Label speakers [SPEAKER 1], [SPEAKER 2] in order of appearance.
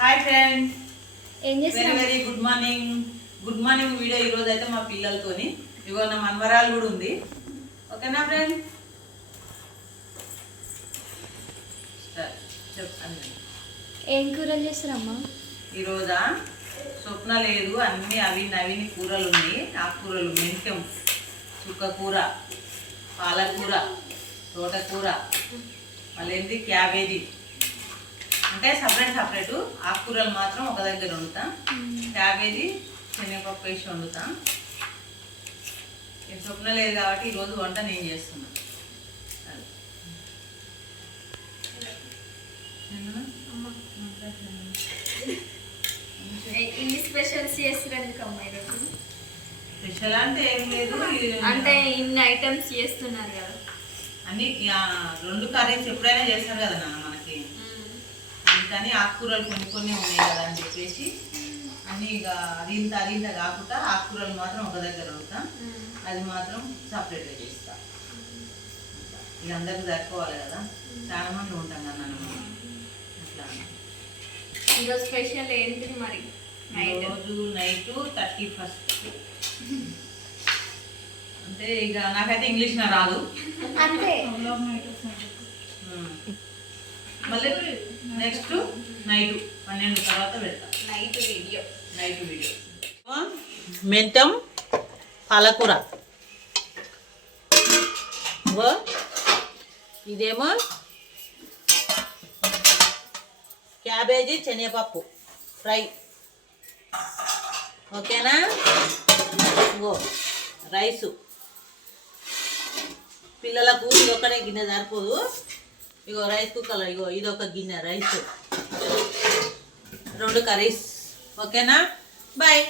[SPEAKER 1] Hi friends
[SPEAKER 2] ఏం
[SPEAKER 1] very very good morning good morning video ఈ రోజు అయితే మా పిల్లలతోని. ఇగో నా మన్మరాలు కూడా ఉంది. ఓకేనా ఫ్రెండ్ చెప్పండి.
[SPEAKER 2] ఏం కూరలు చేస్తారమ్మా
[SPEAKER 1] ఈ రోజా స్వప్న లేదు అన్ని అవి నవిని కూరలు ఉన్నాయి ఆకుకూరలు మెంతం చుక్క కూర పాలకూర తోటకూర మళ్ళీ క్యాబేజీ. అంటే సపరేట్ సపరేట్. ఆకుకూరలు మాత్రం ఒక దగ్గర వండుతా. క్యాబేజీ శనగపప్పు వేసి వండుతా. స్వప్న లేదు కాబట్టి ఈరోజు వంట నేను చేస్తున్నా?
[SPEAKER 2] ఇన్ని స్పెషల్స్ చేస్తారు ఎందుకమ్మా ఈరోజు?
[SPEAKER 1] స్పెషల్ అంటే ఏం లేదు
[SPEAKER 2] అంటే ఇన్ని ఐటమ్స్ చేస్తున్నారు కదా.
[SPEAKER 1] అన్ని రెండు కర్రీస్ ఎప్పుడైనా చేస్తారు కదా నాన్న. అందుకని ఆకుకూరలు కొన్ని కొన్ని ఉన్నాయి కదా అని చెప్పేసి. అన్ని ఇక అరింత అరింత కాకుండా ఆకుకూరలు మాత్రం ఒక దగ్గర ఉంటా అది మాత్రం సపరేట్గా చేస్తా. ఇక అందరికి సరిపోవాలి కదా. చాలా మంది ఉంటాం కదా మనం అట్లా.
[SPEAKER 2] ఈరోజు స్పెషల్ ఏంటి మరి? నైట్.
[SPEAKER 1] రోజు నైట్ థర్టీ ఫస్ట్. అంటే ఇక నాకైతే ఇంగ్లీష్ నా రాదు. మళ్ళీ నెక్స్ట్ నైట్ పన్నెండు తర్వాత పెడతా.
[SPEAKER 2] Night video.
[SPEAKER 1] Night video. మెంతం పాలకూర. ఇదేమో క్యాబేజీ శనగపప్పు ఫ్రై. ఓకేనా? ఇగో రైసు. పిల్లలకు ఇది ఒకటే గిన్నె సరిపోదు. ఇగో రైస్ కుక్కర్ ఇగో ఇది ఒక గిన్నె రైస్ రెండు కర్రీస్ ఓకేనా బాయ్